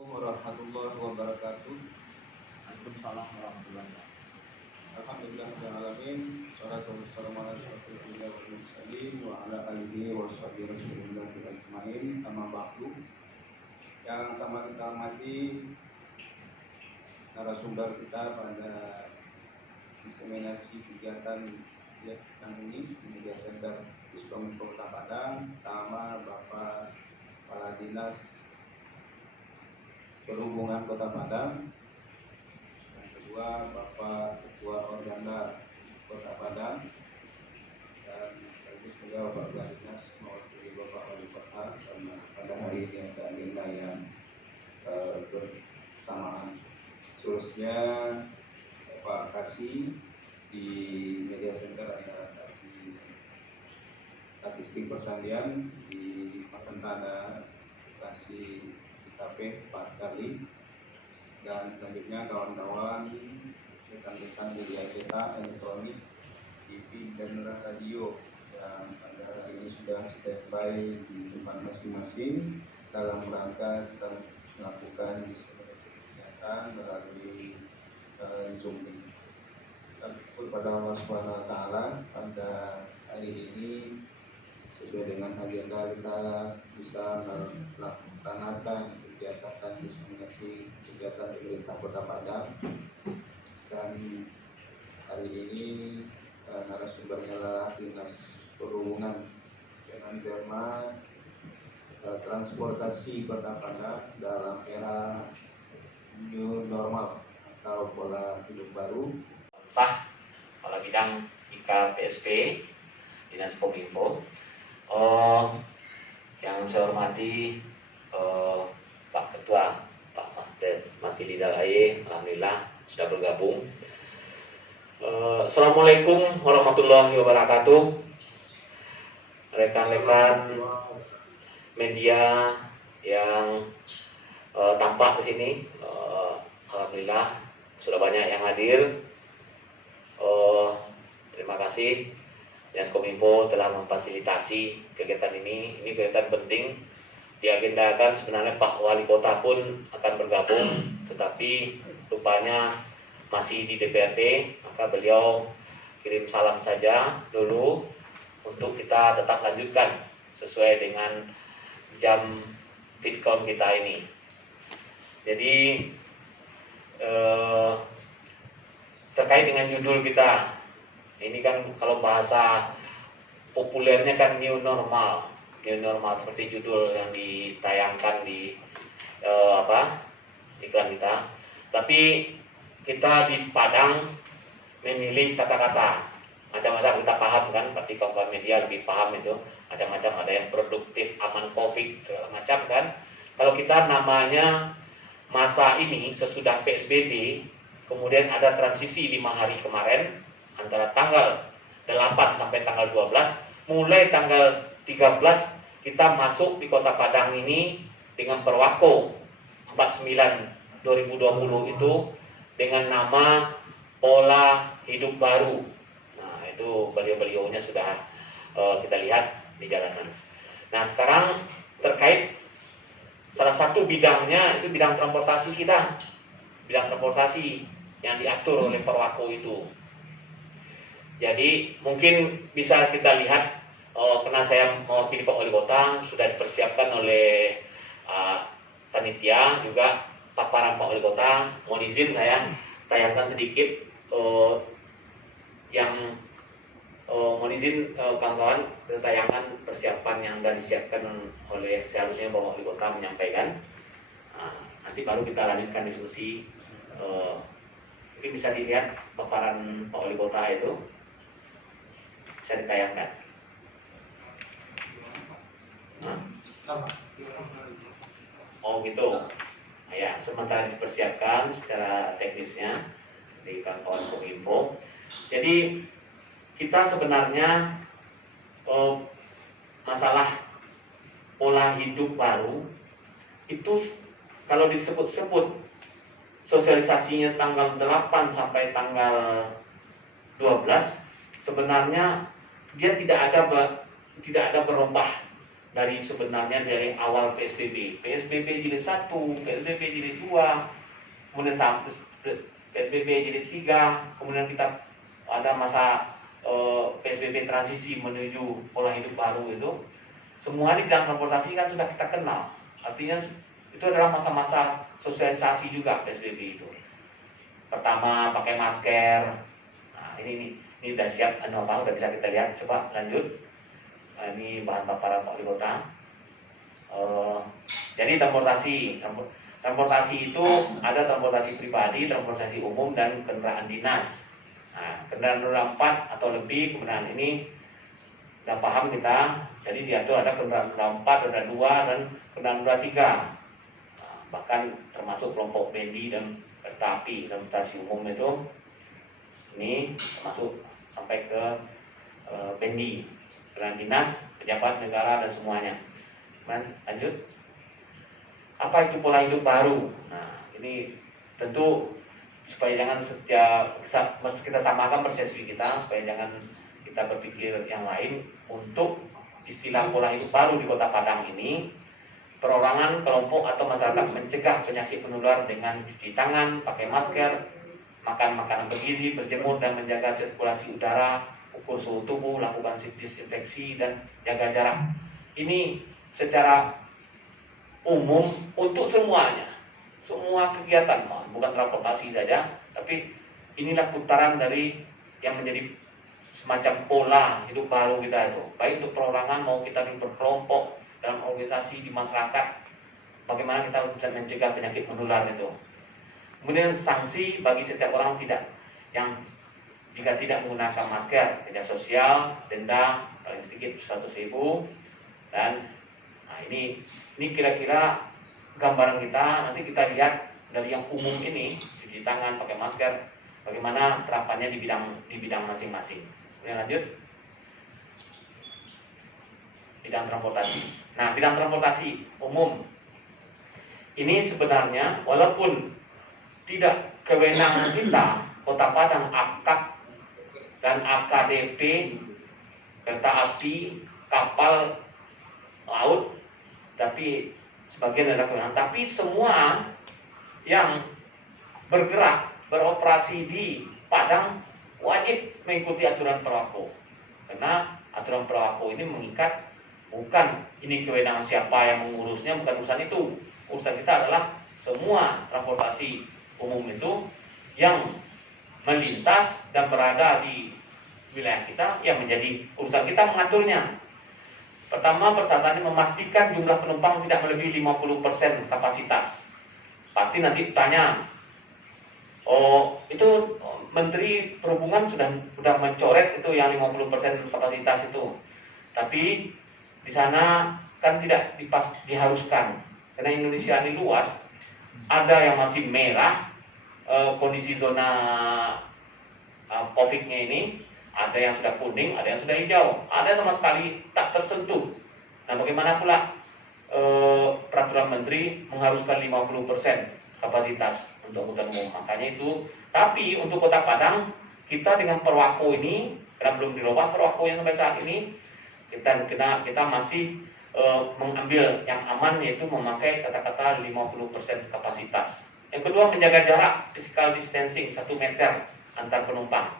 Warahmatullahi wabarakatuh. Waalaikumsalam warahmatullahi wabarakatuh. Alhamdulillahirrahmanirrahim. Salatu wassalamu ala asyrofil anbiya'i wal mursalin wa ala alihi wa sahbihi rasulillah ajmain. Amma ba'du. Yang sama kita hormati narasumber kita pada diseminasi kegiatan yang ini di Media Center Diskominfo Kota Padang. Pertama, Bapak Kepala Dinas Perhubungan Kota Padang. Yang kedua, Bapak Ketua Organda Kota Padang. Dan sekaligus juga Bapak Dinas mewakili Bapak Wali Kota karena pada hari ini ada agenda yang bersamaan. Seterusnya Pak Kasih di Media Center ada Kasih Statistik Persandian di Makentana Kasih IKP Pak Karli, dan selanjutnya kawan-kawan rekan-rekan media cetak, elektronik, TV dan radio yang pada hari ini sudah standby di tempat masing-masing dalam rangka kita melakukan diseminasi kegiatan melalui Zoom ini. Kita bersyukur pada Allah Subhanahu Wa Taala pada hari ini sesuai dengan agenda kita bisa melaksanakan kegiatan diseminasi kegiatan pemerintah Kota Padang, dan hari ini narasumbernya adalah Dinas Perhubungan dengan tema transportasi Kota Padang dalam era new normal atau pola hidup baru. Sah Kepala Bidang IKPSP Dinas Kominfo. Yang saya hormati Pak Ketua, Pak Mas Lidal Aye, alhamdulillah sudah bergabung. Assalamualaikum warahmatullahi wabarakatuh. Rekan-rekan media yang tampak di sini, alhamdulillah sudah banyak yang hadir. Terima kasih. Dinas Kominfo telah memfasilitasi kegiatan ini. Ini kegiatan penting. Diagendakan sebenarnya Pak Wali Kota pun akan bergabung, tetapi rupanya masih di DPRD, maka beliau kirim salam saja dulu untuk kita tetap lanjutkan sesuai dengan jam fitcon kita ini. Jadi terkait dengan judul kita, ini kan kalau bahasa populernya kan new normal seperti judul yang ditayangkan di iklan kita. Tapi kita di Padang memilih kata-kata macam-macam, kita paham kan, berarti kawan-kawan media lebih paham itu macam-macam, ada yang produktif, aman COVID segala macam kan. Kalau kita namanya masa ini sesudah PSBB, kemudian ada transisi 5 hari kemarin antara tanggal 8 sampai tanggal 12, mulai tanggal 13 kita masuk di Kota Padang ini dengan Perwako 49 2020 itu dengan nama pola hidup baru. Nah, itu beliau-beliaunya sudah kita lihat di jalanan. Nah, sekarang terkait salah satu bidangnya itu bidang transportasi kita. Bidang transportasi yang diatur oleh Perwako itu. Jadi mungkin bisa kita lihat, karena saya mewakili Pak Wali Kota, sudah dipersiapkan oleh panitia juga paparan Pak Wali Kota. Mohon izin saya tayangkan sedikit yang mohon izin kawan-kawan, tayangan persiapan yang sudah disiapkan oleh seharusnya Pak Wali Kota menyampaikan. Nanti baru kita lanjutkan diskusi. Mungkin bisa dilihat paparan Pak Wali Kota itu. Bisa ditayangkan. Oh gitu. Nah, ya, sementara dipersiapkan secara teknisnya di kawan-kawan Kominfo. Jadi kita sebenarnya masalah pola hidup baru itu kalau disebut-sebut sosialisasinya tanggal 8 sampai tanggal 12, sebenarnya dia tidak ada berubah sebenarnya dari awal PSBB. PSBB jilid 1, PSBB jilid 2, kemudian PSBB jilid 3, kemudian kita ada masa PSBB transisi menuju pola hidup baru itu. Semua di bidang transportasi kan sudah kita kenal. Artinya itu adalah masa-masa sosialisasi juga PSBB itu. Pertama pakai masker. Nah, ini udah siap, udah bisa kita lihat. Coba lanjut. Ini bahan paparan Pak Wali Kota. Jadi transportasi itu ada transportasi pribadi, transportasi umum, dan kendaraan dinas. Nah, kendaraan roda 4 atau lebih, kemudian ini udah paham kita. Jadi diatur ada kendaraan roda 4, roda 2, dan kendaraan roda 3. Nah, bahkan termasuk kelompok bendi dan kereta api. Transportasi umum itu ini termasuk sampai ke bendi, kendaraan dinas, pejabat negara, dan semuanya. Lanjut. Apa itu pola hidup baru? Nah, ini tentu supaya jangan kita samakan persepsi kita, supaya jangan kita berpikir yang lain. Untuk istilah pola hidup baru di Kota Padang ini, perorangan, kelompok, atau masyarakat mencegah penyakit menular dengan cuci tangan, pakai masker, makan makanan bergizi, berjemur, dan menjaga sirkulasi udara, ukur suhu tubuh, lakukan disinfeksi, dan jaga jarak. Ini secara umum untuk semuanya, semua kegiatan, bukan transportasi saja, tapi inilah putaran dari yang menjadi semacam pola hidup baru kita itu, baik untuk perorangan mau kita berkelompok dalam organisasi di masyarakat, bagaimana kita bisa mencegah penyakit menular itu. Kemudian sanksi bagi setiap orang jika tidak menggunakan masker, denda sosial, denda paling sedikit 100.000, dan ini kira-kira gambaran kita. Nanti kita lihat dari yang umum ini, cuci tangan, pakai masker, bagaimana terapannya di bidang masing-masing. Kemudian lanjut, bidang transportasi. Nah, bidang transportasi umum ini sebenarnya walaupun tidak kewenangan kita, Kota Padang, AKAP dan AKDP, kereta api, kapal laut, tapi sebagian adalah kewenangan. Tapi semua yang bergerak, beroperasi di Padang wajib mengikuti aturan perwako. Karena aturan perwako ini mengikat, bukan ini kewenangan siapa yang mengurusnya, bukan urusan itu. Urusan kita adalah semua transportasi umum itu yang melintas dan berada di wilayah kita, yang menjadi urusan kita mengaturnya. Pertama, persyaratannya memastikan jumlah penumpang tidak melebihi 50% kapasitas. Pasti nanti tanya, itu Menteri Perhubungan sudah mencoret itu yang 50% kapasitas itu. Tapi di sana kan tidak diharuskan. Karena Indonesia ini luas, ada yang masih merah, kondisi zona COVID-nya ini, ada yang sudah kuning, ada yang sudah hijau, ada sama sekali tak tersentuh. Nah, bagaimana pula peraturan menteri mengharuskan 50% kapasitas untuk angkutan umum? Makanya itu. Tapi untuk Kota Padang, kita dengan perwako ini, karena belum dirubah perwako yang sampai saat ini, kita masih mengambil yang aman, yaitu memakai kata-kata 50% kapasitas. Yang kedua, menjaga jarak physical distancing 1 meter antar penumpang.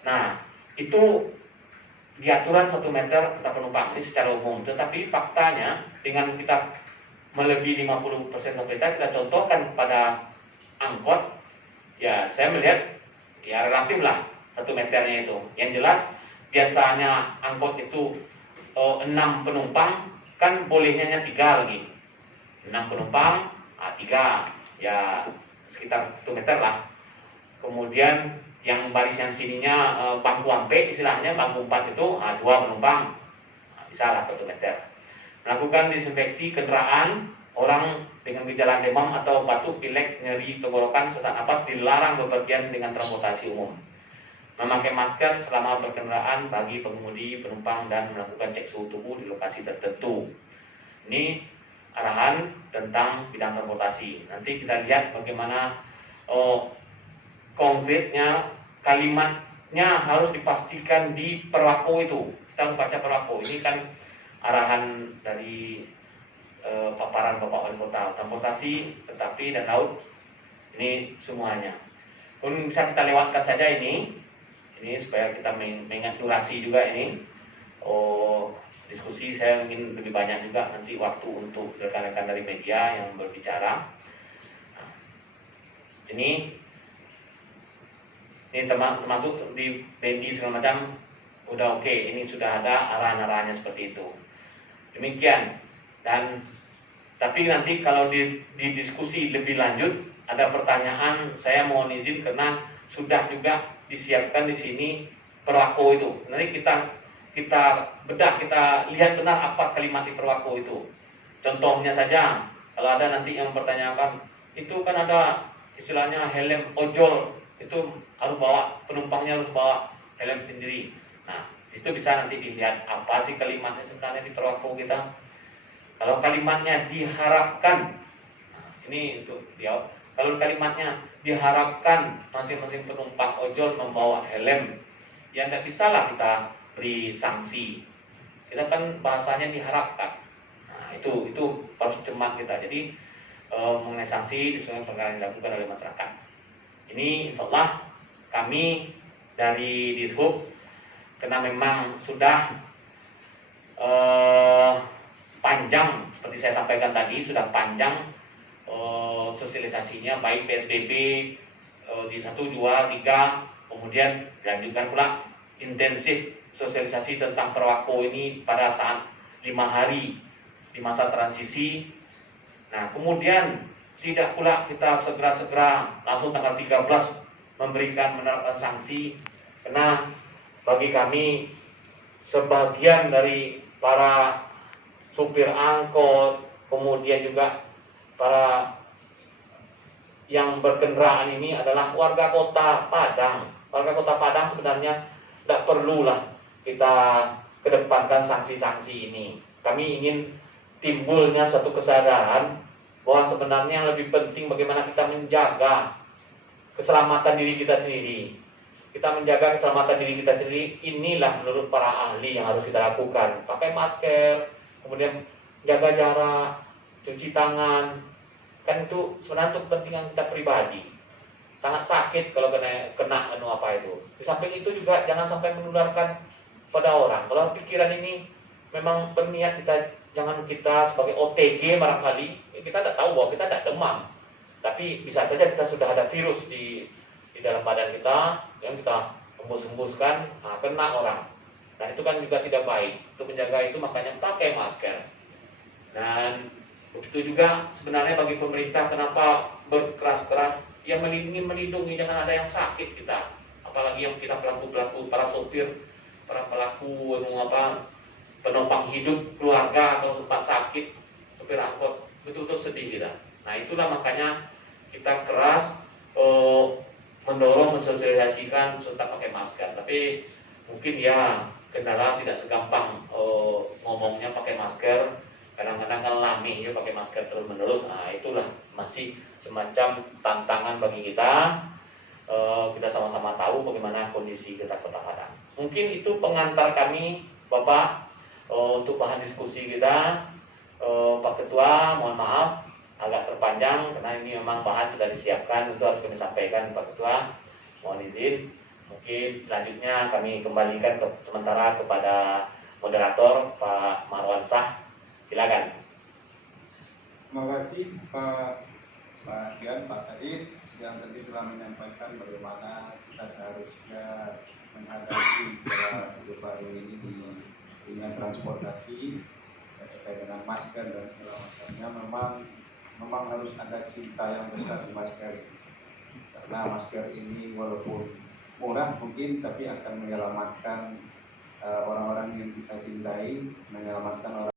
Nah, itu di aturan 1 meter antar penumpang ini secara umum. Tetapi faktanya dengan kita melebihi 50% kapasitas, kita contohkan kepada angkot, ya saya melihat ya relatif lah 1 meternya itu. Yang jelas biasanya angkot itu 6 penumpang, kan bolehnya hanya 3 lagi. 6 penumpang, 3, ya sekitar 1 meter lah. Kemudian yang baris yang sininya bangku ampe, istilahnya bangku 4 itu 2 penumpang, bisa lah 1 meter. Melakukan disinfeksi kendaraan. Orang dengan gejala demam atau batuk, pilek, nyeri tenggorokan, sesak napas dilarang bepergian dengan transportasi umum. Memakai masker selama berkendaraan bagi pengemudi, penumpang, dan melakukan cek suhu tubuh di lokasi tertentu. Ini arahan tentang bidang transportasi. Nanti kita lihat bagaimana konkretnya, kalimatnya harus dipastikan di perwako itu. Kita harus baca perwako. Ini kan arahan dari paparan Bapak Wali Kota, transportasi, kereta api dan laut, ini semuanya. Pun bisa kita lewatkan saja ini supaya kita mengingat durasi juga ini. Diskusi saya ingin lebih banyak juga nanti waktu untuk rekan-rekan dari media yang berbicara. Nah, ini termasuk di bendi segala macam udah oke. Ini sudah ada arahan-arahannya seperti itu. Demikian. Dan tapi nanti kalau di diskusi lebih lanjut ada pertanyaan, saya mohon izin karena sudah juga disiapkan di sini perwako itu. Nanti kita bedah, kita lihat benar apa kalimat di perwako itu. Contohnya saja, kalau ada nanti yang pertanyakan, itu kan ada istilahnya helm ojol, itu harus bawa, penumpangnya harus bawa helm sendiri. Nah, itu bisa nanti dilihat apa sih kalimatnya sebenarnya di perwako kita. Kalau kalimatnya diharapkan, nah, ini untuk jawab. Kalau kalimatnya diharapkan masing-masing penumpang ojol membawa helm, ya tidak bisa lah kita beri sanksi. Kita kan bahasanya diharapkan. Nah, itu harus cermat kita. Jadi mengenai sanksi sesuai perkara yang dilakukan oleh masyarakat. Ini insya Allah kami dari Dishub, karena memang sudah panjang seperti saya sampaikan tadi, sudah panjang sosialisasinya, baik PSBB di 1, 2, 3, kemudian dilanjutkan pula intensif sosialisasi tentang perwako ini pada saat 5 hari di masa transisi. Nah, kemudian tidak pula kita segera langsung tanggal 13 menerapkan sanksi, karena bagi kami sebagian dari para supir angkot, kemudian juga para yang berkendaraan ini adalah warga kota Padang. Warga kota Padang sebenarnya tidak perlulah kita kedepankan sanksi-sanksi ini. Kami ingin timbulnya suatu kesadaran bahwa sebenarnya yang lebih penting bagaimana kita menjaga keselamatan diri kita sendiri. Kita menjaga keselamatan diri kita sendiri, inilah menurut para ahli yang harus kita lakukan. Pakai masker, kemudian jaga jarak, cuci tangan. Kan itu sebenarnya untuk kepentingan kita pribadi. Sangat sakit kalau kena apa itu. Di samping itu juga jangan sampai menularkan pada orang. Kalau pikiran ini memang berniat jangan kita sebagai OTG barangkali, kita tidak tahu bahwa kita tidak demam, tapi bisa saja kita sudah ada virus di dalam badan kita yang kita hembus-hembuskan, kena orang. Dan itu kan juga tidak baik. Untuk menjaga itu makanya pakai masker. Dan begitu juga sebenarnya bagi pemerintah, kenapa berkeras-keras yang melindungi jangan ada yang sakit kita, apalagi yang kita pelaku para sopir, para pelaku penopang hidup keluarga kalau sempat sakit, sopir angkot, betul-betul sedih kita. Nah, itulah makanya kita keras mendorong mensosialisasikan serta pakai masker. Tapi mungkin ya kendala tidak segampang ngomongnya pakai masker. Kadang-kadang kan lamih ya pakai masker terus menerus. Nah, itulah masih semacam tantangan bagi kita. Kita sama-sama tahu bagaimana kondisi kita Kota Padang. Mungkin itu pengantar kami, Bapak, untuk bahan diskusi kita. Pak Ketua, mohon maaf agak terpanjang karena ini memang bahan sudah disiapkan, itu harus kami sampaikan Pak Ketua. Mohon izin. Mungkin selanjutnya kami kembalikan sementara kepada moderator Pak Marwansah. Silakan. Terima kasih Pak Dian, Pak Kadis yang tadi telah menyampaikan bagaimana kita seharusnya menghadapi pola hidup baru ini di dunia transportasi terkait dengan masker dan segala macamnya. Memang harus ada cinta yang besar di masker ini, karena masker ini walaupun murah mungkin tapi akan menyelamatkan orang-orang yang kita cintai, menyelamatkan orang